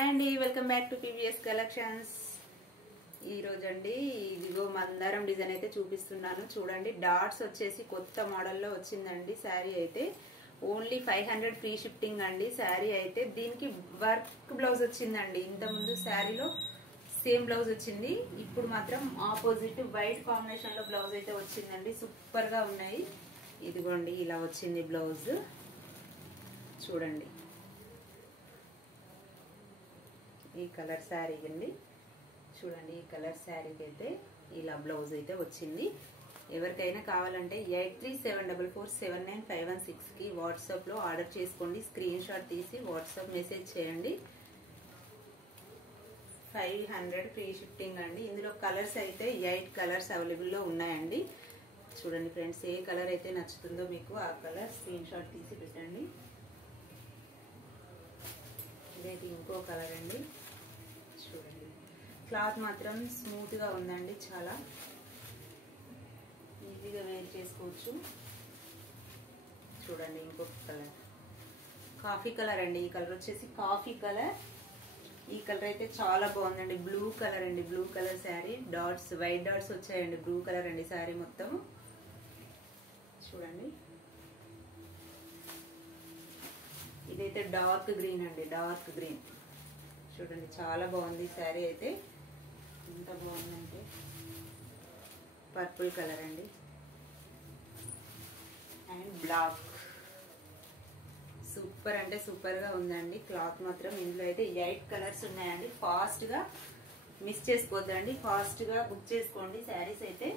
Hi అండి, welcome back to PVS collections. ఈ రోజు అండి ఇదిగో మందారం డిజైన్ అయితే చూపిస్తున్నాను. చూడండి, డాట్స్ వచ్చేసి కొత్త మోడల్లో వచ్చిందండి. శారీ అయితే ఓన్లీ 500 ఫ్రీ షిఫ్టింగ్ అండి. శారీ అయితే దీనికి వర్క్ బ్లౌజ్ వచ్చిందండి. ఇంతకుముందు శారీలో సేమ్ బ్లౌజ్ వచ్చింది, ఇప్పుడు మాత్రం ఆపోజిట్ వైట్ కాంబినేషన్ లో బ్లౌజ్ అయితే వచ్చిందండి. సూపర్ గా ఉన్నాయి. ఇదిగోండి ఇలా వచ్చింది బ్లౌజ్. చూడండి, ఈ కలర్ శారీ అండి. చూడండి, ఈ కలర్ శారీకి అయితే ఇలా బ్లౌజ్ అయితే వచ్చింది. ఎవరికైనా కావాలంటే 8374479516 కి వాట్సాప్ లో ఆర్డర్ చేసుకోండి. స్క్రీన్ షాట్ తీసి వాట్సాప్ మెసేజ్ చేయండి. 500 ఫ్రీ షిఫ్టింగ్ అండి. ఇందులో కలర్స్ అయితే 8 కలర్స్ అవైలబుల్ లో ఉన్నాయండి. చూడండి ఫ్రెండ్స్, ఏ కలర్ అయితే నచ్చుతుందో మీకు ఆ కలర్ స్క్రీన్ షాట్ తీసి పెట్టండి. ఇదైతే ఇంకో కలర్ అండి. చూడండి, క్లాత్ మాత్రం స్మూత్ గా ఉందండి. చాలా ఈజీగా వేర్ చేసుకోవచ్చు. చూడండి, ఇంకొక కలర్ కాఫీ కలర్ అండి. ఈ కలర్ వచ్చేసి కాఫీ కలర్. ఈ కలర్ అయితే చాలా బాగుందండి. బ్లూ కలర్ అండి. Blue colour sari, dots white dots వచ్చాయండి. బ్లూ కలర్ అండి శారీ మొత్తం. చూడండి, ఇదైతే డార్క్ గ్రీన్ అండి. Dark green. చూడండి, చాలా బాగుంది శారీ అయితే. ఎంత బాగుందంటే పర్పుల్ కలర్ అండి అండ్ బ్లాక్. సూపర్ అంటే సూపర్ గా ఉందండి. క్లాత్ మాత్రం ఇందులో అయితే 8 కలర్స్ ఉన్నాయండి. ఫాస్ట్ గా మిస్ చేసుకోవద్దండి, ఫాస్ట్ గా బుక్ చేసుకోండి శారీస్ అయితే.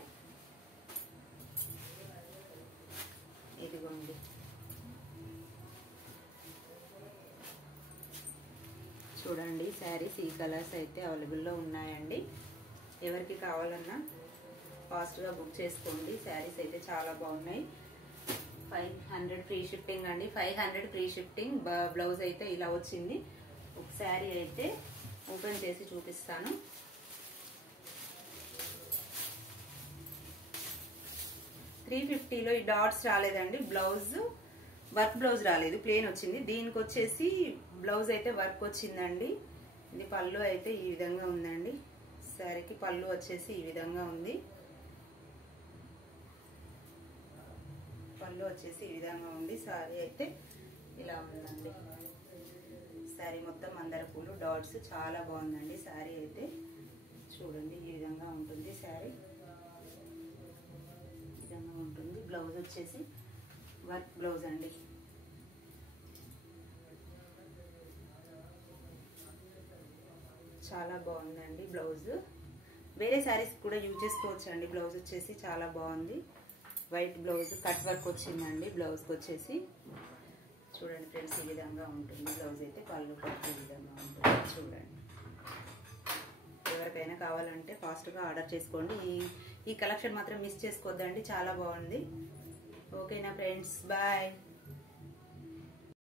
ఇదిగోండి, చూడండి శారీస్ ఈ కలర్స్ అయితే అవైలబుల్లో ఉన్నాయండి. ఎవరికి కావాలన్నా ఫాస్ట్గా బుక్ చేసుకోండి. శారీస్ అయితే చాలా బాగున్నాయి. 500 ఫ్రీ షిఫ్టింగ్ అండి. 500 ఫ్రీ షిఫ్టింగ్. బ్లౌజ్ అయితే ఇలా వచ్చింది. ఒక శారీ అయితే ఓపెన్ చేసి చూపిస్తాను. $350లో ఈ డాట్స్ రాలేదండి. బ్లౌజ్ వర్క్ బ్లౌజ్ రాలేదు, ప్లేన్ వచ్చింది. దీనికి వచ్చేసి బ్లౌజ్ అయితే వర్క్ వచ్చిందండి. ఇది పళ్ళు అయితే ఈ విధంగా ఉందండి. శారీకి పళ్ళు వచ్చేసి ఈ విధంగా ఉంది. పళ్ళు వచ్చేసి ఈ విధంగా ఉంది. శారీ అయితే ఇలా ఉందండి. శారీ మొత్తం మందార పూలు డాట్స్ చాలా బాగుందండి. శారీ అయితే చూడండి, ఈ విధంగా ఉంటుంది. శారీ ఈ విధంగా ఉంటుంది. బ్లౌజ్ వచ్చేసి వర్క్ బ్లౌజ్ అండి. చాలా బాగుందండి బ్లౌజ్. వేరే శారీస్ కూడా యూజ్ చేసుకోవచ్చు అండి. బ్లౌజ్ వచ్చేసి చాలా బాగుంది. వైట్ బ్లౌజ్ కట్ వర్క్ వచ్చిందండి. బ్లౌజ్కి వచ్చేసి చూడండి ఫ్రెండ్స్, ఈ విధంగా ఉంటుంది. బ్లౌజ్ అయితే పళ్ళు పట్టు ఈ విధంగా ఉంటుంది. చూడండి, ఎవరికైనా కావాలంటే ఫాస్ట్గా ఆర్డర్ చేసుకోండి. ఈ కలెక్షన్ మాత్రం మిస్ చేసుకోవద్దండి, చాలా బాగుంది. ఓకేనా ఫ్రెండ్స్, బాయ్.